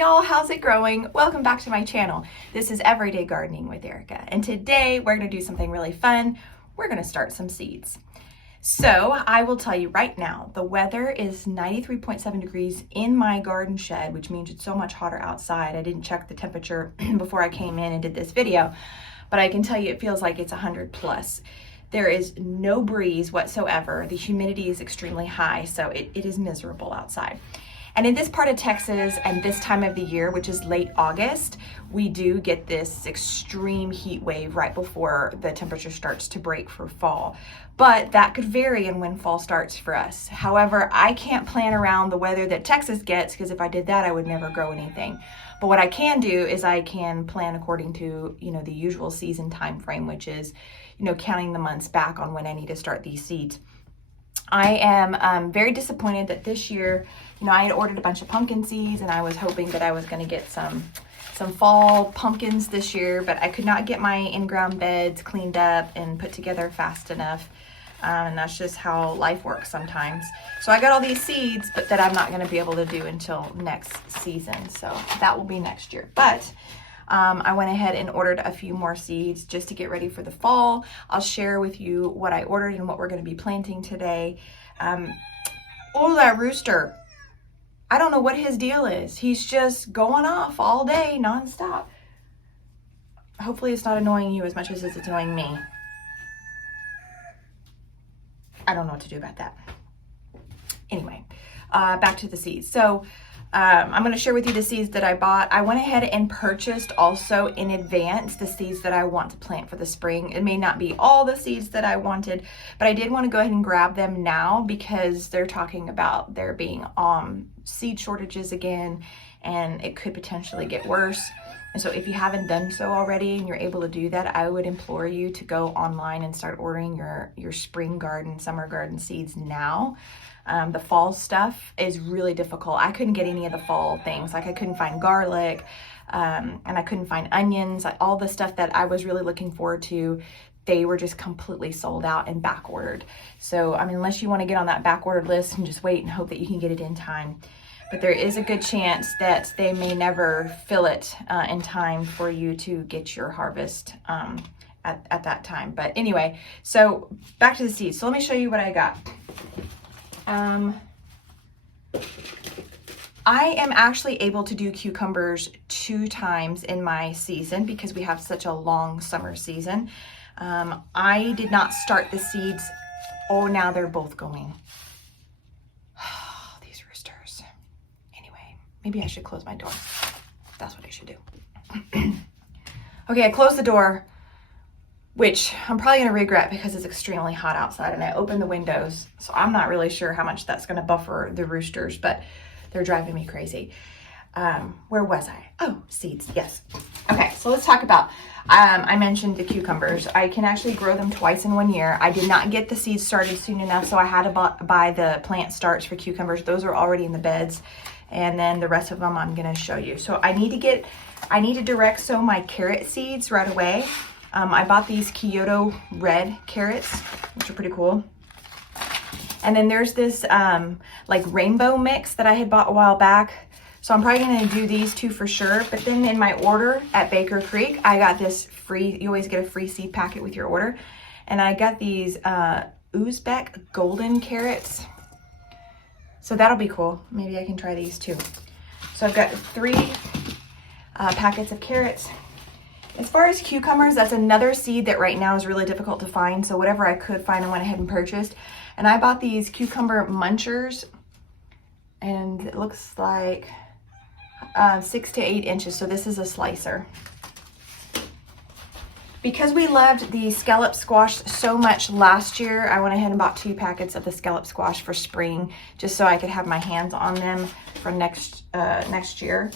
y'all, how's it growing? Welcome back to my channel. This is Everyday Gardening with Erica, and today we're going to do something really fun. We're going to start some seeds. So I will tell you right now, the weather is 93.7 degrees in my garden shed, which means it's so much hotter outside. I didn't check the temperature before I came in and did this video, but I can tell you it feels like it's 100 plus. There is no breeze whatsoever. The humidity is extremely high, so it is miserable outside. And in this part of Texas and this time of the year, which is late August, we do get this extreme heat wave right before the temperature starts to break for fall. But that could vary in when fall starts for us. However, I can't plan around the weather that Texas gets, because if I did that, I would never grow anything. But what I can do is I can plan according to, the usual season time frame, which is, counting the months back on when I need to start these seeds. I am very disappointed that this year, I had ordered a bunch of pumpkin seeds and I was hoping that I was going to get some fall pumpkins this year, but I could not get my in-ground beds cleaned up and put together fast enough. And that's just how life works sometimes. So I got all these seeds, but that I'm not going to be able to do until next season. So that will be next year. But I went ahead and ordered a few more seeds just to get ready for the fall. I'll share with you what I ordered and what we're going to be planting today. Oh, that rooster. I don't know what his deal is. He's just going off all day, nonstop. Hopefully it's not annoying you as much as it's annoying me. I don't know what to do about that. Anyway, back to the seeds. So I'm going to share with you the seeds that I bought. I went ahead and purchased also in advance the seeds that I want to plant for the spring. It may not be all the seeds that I wanted, but I did want to go ahead and grab them now because they're talking about there being seed shortages again, and it could potentially get worse. And so if you haven't done so already and you're able to do that, I would implore you to go online and start ordering your spring garden, summer garden seeds now. The fall stuff is really difficult. I couldn't get any of the fall things. Like I couldn't find garlic, and I couldn't find onions. All the stuff that I was really looking forward to, they were just completely sold out and back ordered. So, unless you want to get on that back ordered list and just wait and hope that you can get it in time. But there is a good chance that they may never fill it in time for you to get your harvest at that time. But anyway, so back to the seeds. So let me show you what I got. I am actually able to do cucumbers 2 times in my season because we have such a long summer season. I did not start the seeds. Oh, now they're both going. These roosters. Anyway, maybe I should close my door. That's what I should do. Okay, I closed the door, which I'm probably going to regret because it's extremely hot outside, and I opened the windows, so I'm not really sure how much that's going to buffer the roosters, but they're driving me crazy. Where was I? Oh, seeds, yes. Okay, so let's talk about, I mentioned the cucumbers. I can actually grow them twice in 1 year. I did not get the seeds started soon enough, so I had to buy the plant starts for cucumbers. Those are already in the beds, and then the rest of them I'm going to show you. So I need to direct sow my carrot seeds right away. I bought these Kyoto red carrots, which are pretty cool. And then there's this like rainbow mix that I had bought a while back. So I'm probably going to do these 2 for sure. But then in my order at Baker Creek, I got this free, you always get a free seed packet with your order. And I got these Uzbek golden carrots. So that'll be cool. Maybe I can try these too. So I've got 3 packets of carrots. As far as cucumbers, that's another seed that right now is really difficult to find. So whatever I could find, I went ahead and purchased. And I bought these cucumber munchers, and it looks like 6 to 8 inches. So this is a slicer. Because we loved the scallop squash so much last year, I went ahead and bought 2 packets of the scallop squash for spring, just so I could have my hands on them for next year.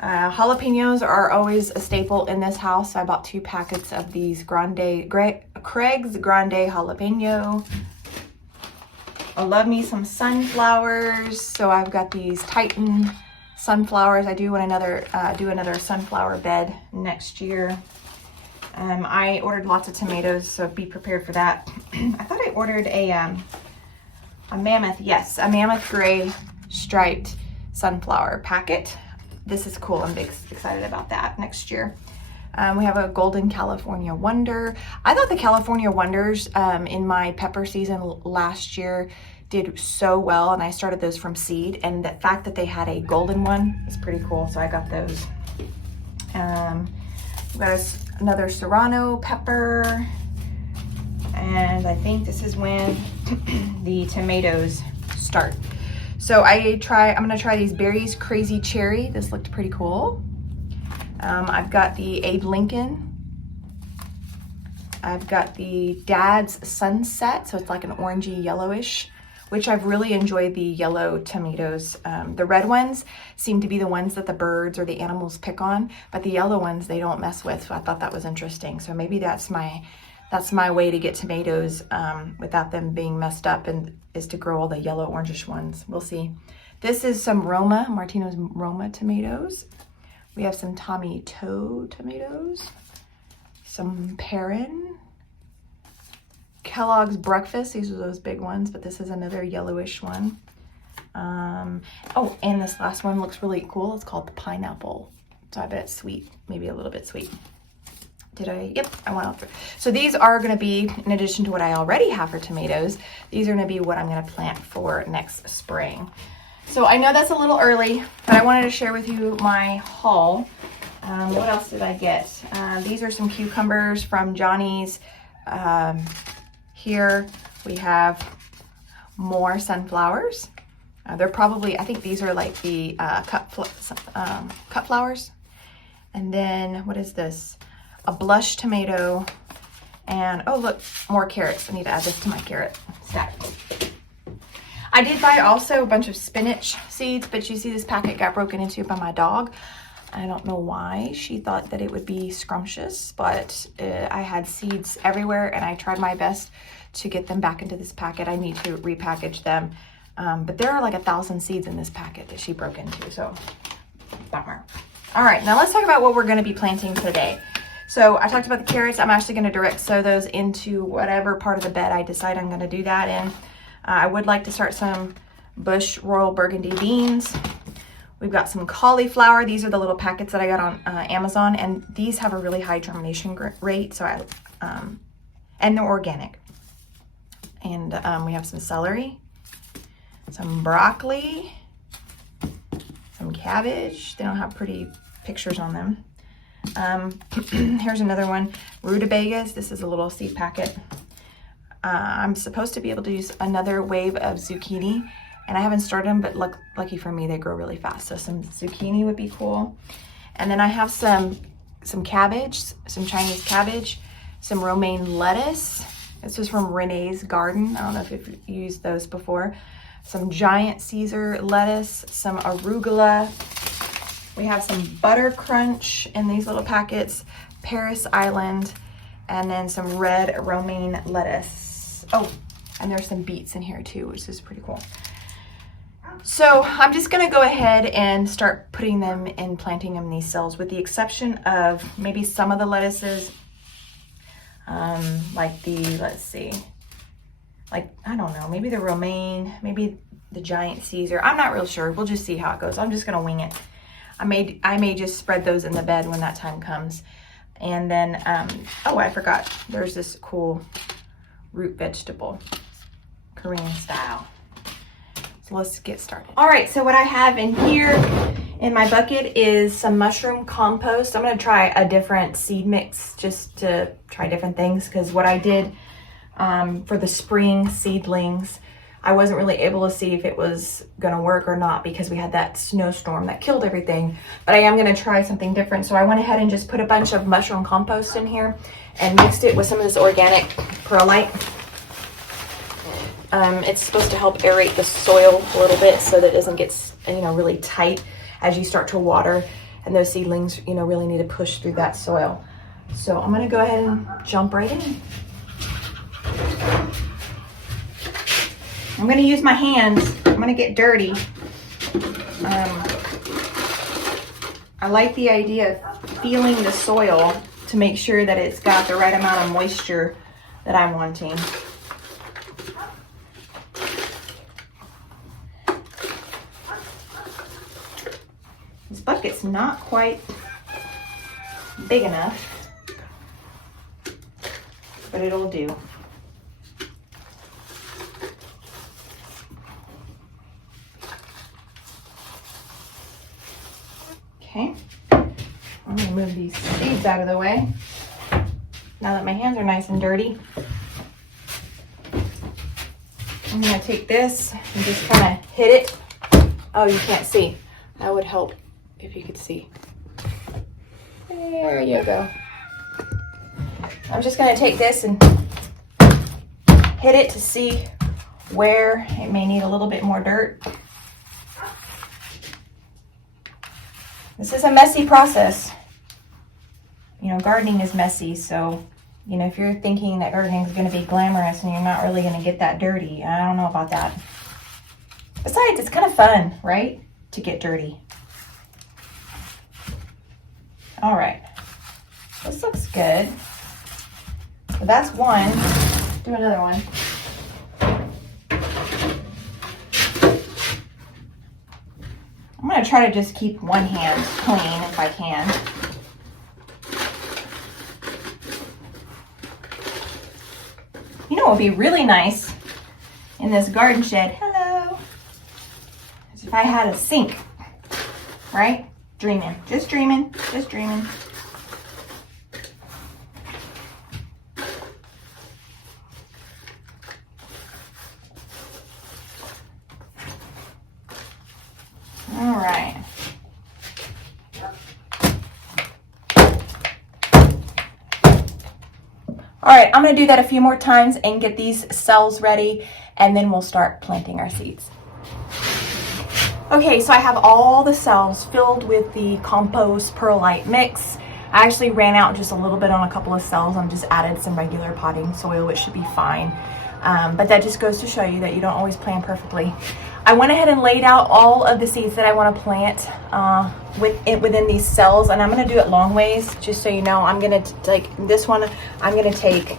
Jalapenos are always a staple in this house, so I bought 2 packets of these Craig's Grande Jalapeno. I love me some sunflowers, so I've got these Titan sunflowers. I do want do another sunflower bed next year. I ordered lots of tomatoes, so be prepared for that. I thought I ordered a mammoth, yes, a mammoth gray striped sunflower packet. this is cool. I'm excited about that next year. We have a Golden California Wonder. I thought the California Wonders in my pepper season last year did so well, and I started those from seed, and the fact that they had a golden one is pretty cool, so I got those. We got another Serrano pepper, and I think this is when the tomatoes start. So I'm gonna try these Berries Crazy Cherry. This looked pretty cool. I've got the Abe Lincoln. I've got the Dad's Sunset, so it's like an orangey yellowish, which I've really enjoyed the yellow tomatoes. The red ones seem to be the ones that the birds or the animals pick on, but the yellow ones they don't mess with, so I thought that was interesting. So maybe that's my way to get tomatoes without them being messed up, and is to grow all the yellow orangish ones. We'll see. This is some Roma, Martino's Roma tomatoes. We have some Tommy Toe tomatoes, some Perrin, Kellogg's Breakfast. These are those big ones, but this is another yellowish one. Oh, and this last one looks really cool. It's called the Pineapple. So I bet it's sweet, maybe a little bit sweet. Yep, I went out through. So these are gonna be, in addition to what I already have for tomatoes, these are gonna be what I'm gonna plant for next spring. So I know that's a little early, but I wanted to share with you my haul. What else did I get? These are some cucumbers from Johnny's. Here we have more sunflowers. They're probably, I think these are like the cut flowers. And then what is this? A blush tomato, and oh look, more carrots. I need to add this to my carrot stack. I did buy also a bunch of spinach seeds, but you see this packet got broken into by my dog. I don't know why. She thought that it would be scrumptious, but I had seeds everywhere, and I tried my best to get them back into this packet. I need to repackage them, but there are like 1,000 seeds in this packet that she broke into, so bummer. All right, now let's talk about what we're gonna be planting today. So I talked about the carrots. I'm actually gonna direct sow those into whatever part of the bed I decide I'm gonna do that in. I would like to start some Bush Royal Burgundy beans. We've got some cauliflower. These are the little packets that I got on Amazon, and these have a really high germination rate, so and they're organic. And we have some celery, some broccoli, some cabbage. They don't have pretty pictures on them. Here's another one, rutabagas. This is a little seed packet. I'm supposed to be able to use another wave of zucchini, and I haven't started them, but lucky for me, they grow really fast. So some zucchini would be cool. And then I have some cabbage, some Chinese cabbage, some romaine lettuce. This was from Renee's Garden. I don't know if you've used those before. Some giant Caesar lettuce, some arugula. We have some butter crunch in these little packets, Paris Island, and then some red romaine lettuce. Oh, and there's some beets in here too, which is pretty cool. So I'm just gonna go ahead and start putting them and planting them in these cells, with the exception of maybe some of the lettuces, like let's see, like, I don't know, maybe the romaine, maybe the giant Caesar. I'm not real sure. We'll just see how it goes. I'm just gonna wing it. I may just spread those in the bed when that time comes. And then, oh, I forgot. There's this cool root vegetable, Korean style. So let's get started. All right, so what I have in here in my bucket is some mushroom compost. I'm gonna try a different seed mix just to try different things, because what I did for the spring seedlings, I wasn't really able to see if it was gonna work or not because we had that snowstorm that killed everything. But I am gonna try something different. So I went ahead and just put a bunch of mushroom compost in here and mixed it with some of this organic perlite. It's supposed to help aerate the soil a little bit so that it doesn't get, really tight as you start to water, and those seedlings, really need to push through that soil. So I'm gonna go ahead and jump right in. I'm gonna use my hands. I'm gonna get dirty. I like the idea of feeling the soil to make sure that it's got the right amount of moisture that I'm wanting. This bucket's not quite big enough, but it'll do. Okay, I'm gonna move these seeds out of the way now that my hands are nice and dirty. I'm gonna take this and just kind of hit it. Oh, you can't see. That would help if you could see. There you go. I'm just gonna take this and hit it to see where it may need a little bit more dirt. This is a messy process. You know, gardening is messy, so, you know, if you're thinking that gardening is going to be glamorous and you're not really going to get that dirty, I don't know about that. Besides, it's kind of fun, right? To get dirty. All right. This looks good. So that's one. Do another one. I'm going to try to just keep one hand clean if I can. You know what would be really nice in this garden shed, hello, is if I had a sink, right? Dreaming, just dreaming, just dreaming. All right. All right, I'm gonna do that a few more times and get these cells ready, and then we'll start planting our seeds. Okay, so I have all the cells filled with the compost perlite mix. I actually ran out just a little bit on a couple of cells and just added some regular potting soil, which should be fine. But that just goes to show you that you don't always plan perfectly. I went ahead and laid out all of the seeds that I want to plant within these cells, and I'm going to do it long ways, just so you know. I'm going to, like this one, I'm going to take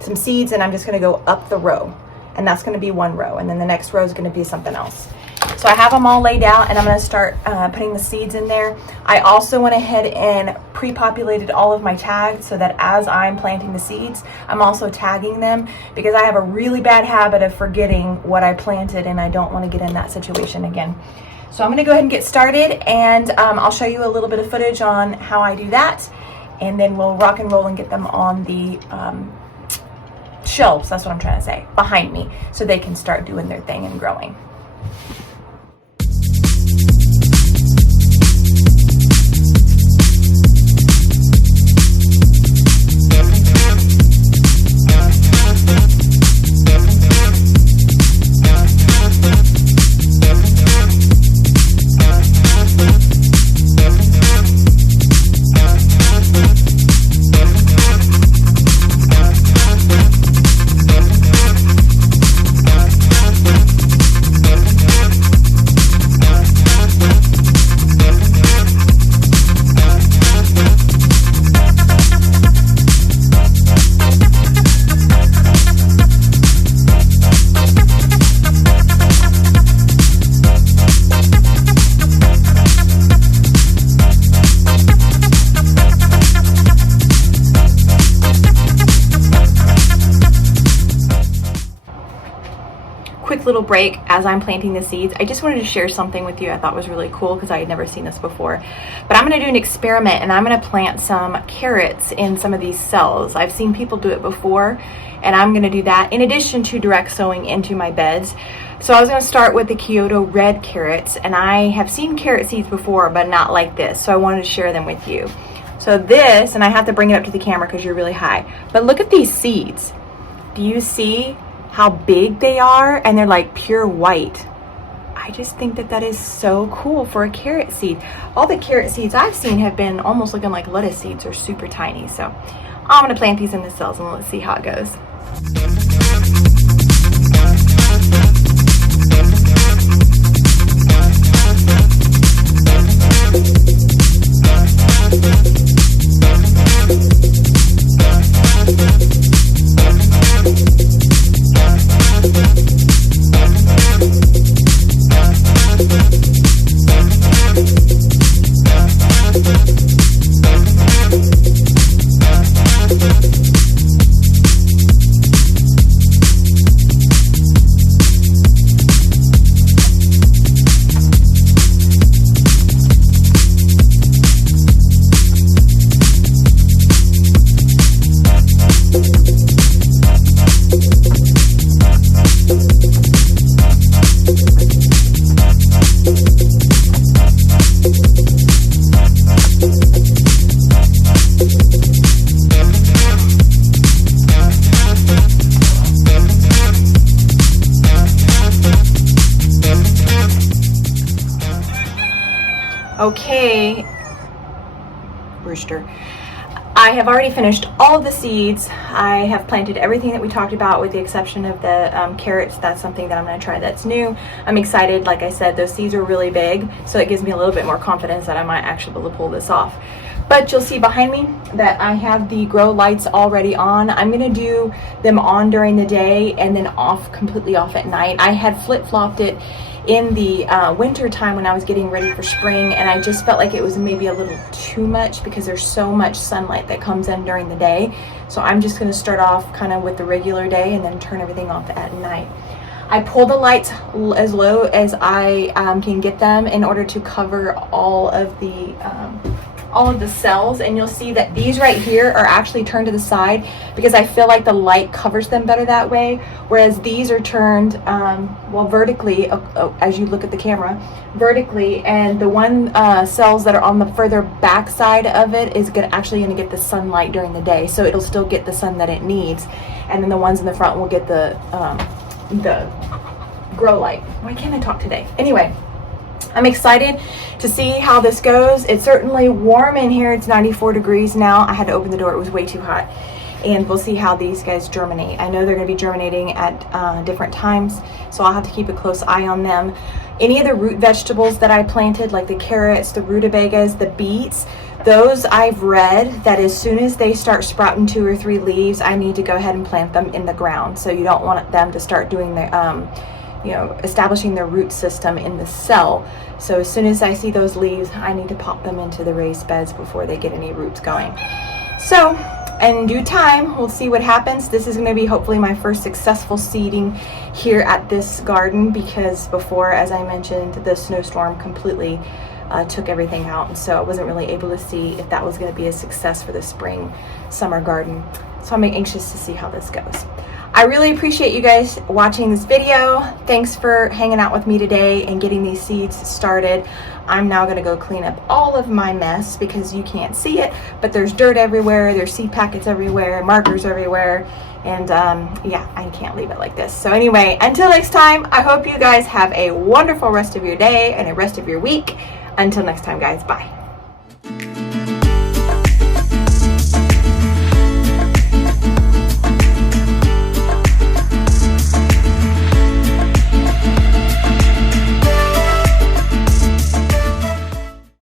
some seeds and I'm just going to go up the row, and that's going to be one row, and then the next row is going to be something else. So I have them all laid out, and I'm going to start putting the seeds in there. I also went ahead and pre-populated all of my tags so that as I'm planting the seeds, I'm also tagging them, because I have a really bad habit of forgetting what I planted, and I don't want to get in that situation again. So I'm going to go ahead and get started, and I'll show you a little bit of footage on how I do that, and then we'll rock and roll and get them on the shelves, that's what I'm trying to say, behind me, so they can start doing their thing and growing. Little break as I'm planting the seeds. I just wanted to share something with you I thought was really cool, because I had never seen this before. But I'm going to do an experiment, and I'm going to plant some carrots in some of these cells. I've seen people do it before, and I'm going to do that in addition to direct sowing into my beds. So I was going to start with the Kyoto red carrots, and I have seen carrot seeds before, but not like this, so I wanted to share them with you. So this, and I have to bring it up to the camera because you're really high, but look at these seeds. Do you see how big they are? And they're like pure white. I just think that that is so cool for a carrot seed. All the carrot seeds I've seen have been almost looking like lettuce seeds, or super tiny. So I'm going to plant these in the cells and let's see how it goes. Okay, rooster. I have already finished all of the seeds. I have planted everything that we talked about with the exception of the carrots. That's something that I'm going to try that's new. I'm excited. Like I said, those seeds are really big, so it gives me a little bit more confidence that I might actually be able to pull this off. But you'll see behind me that I have the grow lights already on. I'm going to do them on during the day and then completely off at night. I had flip-flopped it in the winter time when I was getting ready for spring, and I just felt like it was maybe a little too much because there's so much sunlight that comes in during the day. So I'm just going to start off kind of with the regular day and then turn everything off at night. I pull the lights as low as I can get them in order to cover all of the cells, and you'll see that these right here are actually turned to the side because I feel like the light covers them better that way, whereas these are turned vertically as you look at the camera vertically, and the one cells that are on the further back side of it is actually going to get the sunlight during the day, so it'll still get the sun that it needs, and then the ones in the front will get the grow light. Why can't I talk today? Anyway, I'm excited to see how this goes. It's certainly warm in here. It's 94 degrees now. I had to open the door. It was way too hot. And we'll see how these guys germinate. I know they're going to be germinating at different times, so I'll have to keep a close eye on them. Any of the root vegetables that I planted, like the carrots, the rutabagas, the beets, those I've read that as soon as they start sprouting 2 or 3 leaves, I need to go ahead and plant them in the ground. So you don't want them to start doing the establishing their root system in the cell. So as soon as I see those leaves, I need to pop them into the raised beds before they get any roots going. So in due time, we'll see what happens. This is going to be hopefully my first successful seeding here at this garden, because before, as I mentioned, the snowstorm completely took everything out, and so I wasn't really able to see if that was going to be a success for the spring summer garden. So I'm anxious to see how this goes. I really appreciate you guys watching this video. Thanks for hanging out with me today and getting these seeds started. I'm now going to go clean up all of my mess because you can't see it, but there's dirt everywhere, there's seed packets everywhere, markers everywhere, and yeah, I can't leave it like this. So anyway, until next time, I hope you guys have a wonderful rest of your day and a rest of your week. Until next time, guys, bye.